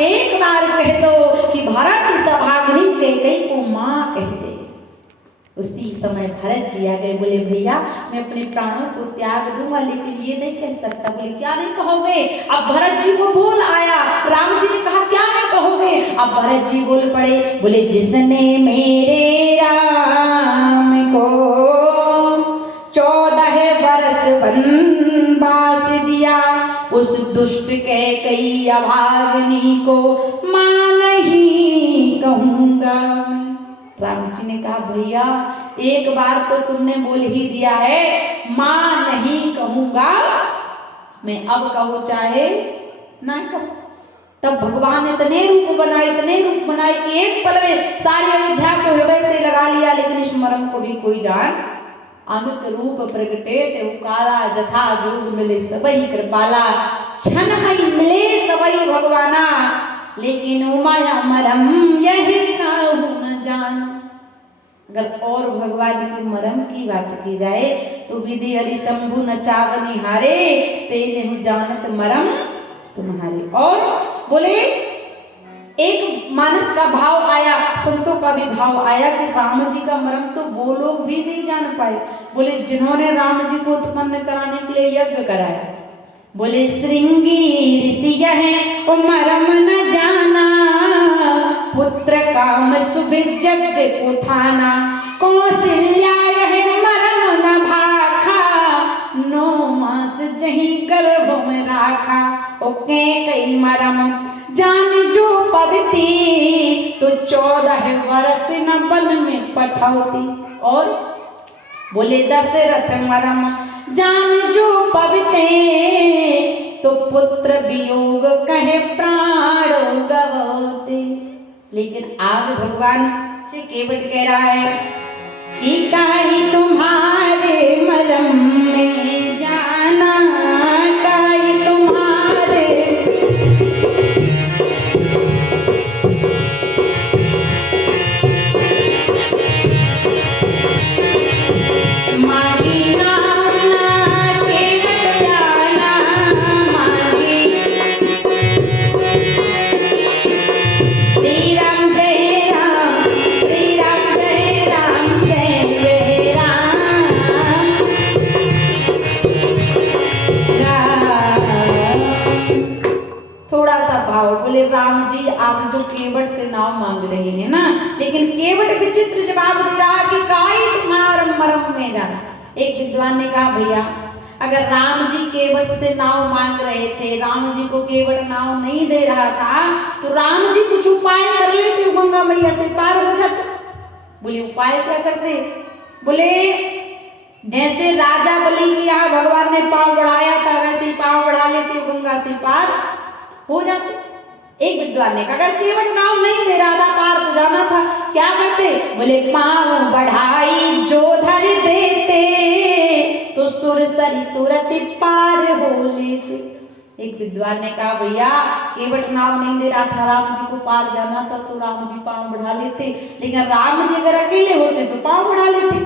एक बार कह दो कि भरत की सभाग्नि कैकेयी को माँ कह दे। उसी समय भरत जी आ गए, बोले भैया मैं अपने प्राणों को त्याग दूंगा लेकिन ये नहीं कह सकता। बोले क्या नहीं कहोगे? अब भरत जी को बोल आया, राम जी ने कहा क्या नहीं कहोगे? अब भरत जी बोल पड़े, बोले जिसने मेरे राम को 14 वर्ष वनवास दिया, उस दुष्ट कैकेयी अभागिनी को मां नहीं कहूंगा। राम जी ने कहा भैया एक बार तो तुमने बोल ही दिया है, मां नहीं कहूंगा, मैं अब कहूँ चाहे ना कहूँ। तब भगवान ने इतने रूप बनाए कि एक पल में सारी अयोध्या को हृदय से लगा लिया, लेकिन इस मर्म को भी कोई जान। अमित रूप प्रगटे ते काला, जथा जोग मिले सबही कृपाला, क्षणमय मिले सबही भगवाना, लेकिन उमाया मरम यही काहू न जान। अगर और भगवान की मरम की बात की जाए तो विधि हरि शंभु न चावनी हारे, तेने जानत मरम तुम्हारे। और बोले एक मानस का भाव आया, संतों का भी भाव आया कि राम जी का मरम तो वो लोग भी नहीं जान पाए। बोले जिन्होंने राम जी को उत्पन्न कराने के लिए यज्ञ कराया, बोले श्रृंगी ऋषि है वो मरम न जाना, पुत्र काम सुभिजग उठाना, कौशल्या है मरम न भाखा, 9 मास जही गर्भ में राखा, ओ कैकेयी मरम जान जो पविती, तो 14 वर्ष न वन में पठौती। और बोले दशरथ मरम जान जो पविते, तो पुत्र वियोग कहे प्राण गवते। लेकिन आज भगवान श्री केवट कह रहा है कि काई तुम्हारे मरम में जाना, काई तुम्हारे मागी नाना केवट जाना, मागी श्री राम जय राम, श्री राम जय राम, जय जय राम राम। थोड़ा सा भाव, बोले राम जी आप जो केवट से नाव मांग रहे हैं ना, लेकिन केवट विचित्र जवाब दे रहा कि काई तुम्हार मरम में जाना। एक विद्वान ने कहा भैया अगर राम जी केवट से नाव मांग रहे थे, राम जी को केवट नाव नहीं दे रहा था, तो राम जी कुछ उपाय कर लेते, गंगा मैया से पार हो जाते। बोले उपाय क्या करते? बोले जैसे राजा बलि के यहाँ भगवान ने पांव बढ़ाया था वैसे ही पांव बढ़ा लेते, गंगा से पार हो जाते। एक विद्वान ने कहा अगर केवट नाव नहीं दे रहा था, पार तो जाना था, क्या करते? बोले पांव बढ़ाई जो धर देते, तो सुर सरी तुरंत पार हो लेते। एक विद्वान ने कहा भैया केवट नाव नहीं दे रहा था, राम जी को पार जाना था, तो राम जी पांव बढ़ा लेते, लेकिन राम जी अगर अकेले होते तो पांव बढ़ा लेते।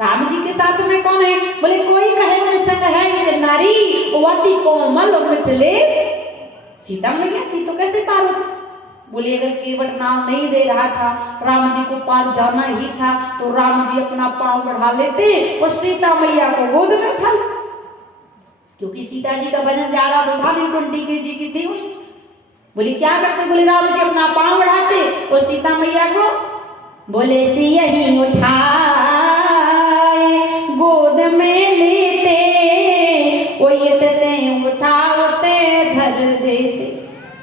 राम जी के साथ में कौन है? बोले कोई कहे मेरे संग है एक नारी, अति कोमल मिथिलेश, सीता मैया थी तो कैसे पार हो? बोले अगर केवट नाव नहीं दे रहा था, राम जी को पार जाना ही था, तो राम जी अपना पांव बढ़ा लेते और सीता मैया को गोद में उठा लेते, क्योंकि सीता जी का वजन ज्यादा तो था नहीं, 20 kg की थी। बोले क्या करते? बोले राम जी अपना पांव बढ़ाते और सीता मैया को बोले सी यही उठाए गोद में लेते, वो ये उठावते धर देते।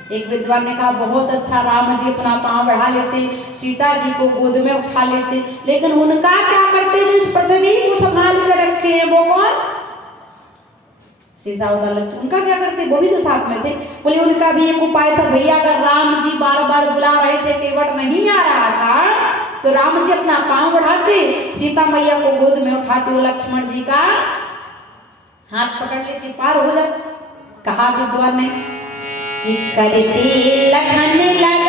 एक विद्वान ने कहा बहुत अच्छा, राम जी अपना पांव बढ़ा लेते, सीता जी को गोद में उठा लेते, लेकिन उनका क्या करते जो इस पृथ्वी को संभाल कर रखे हैं वो कौन? सिसावदा लक्ष्मण, उनका क्या करते? वो भी तो साथ में थे। बोले उनका भी एक उपाय था भैया, अगर राम जी बार बार बुला रहे थे, केवट नहीं आ रहा था, तो राम जी अपना पांव बढ़ाते, सीता मैया को गोद में उठाते, वो लक्ष्मण जी का हाथ पकड़ लेते, पार हो जाते। कहा विद्वान ने कि करते लखन लगा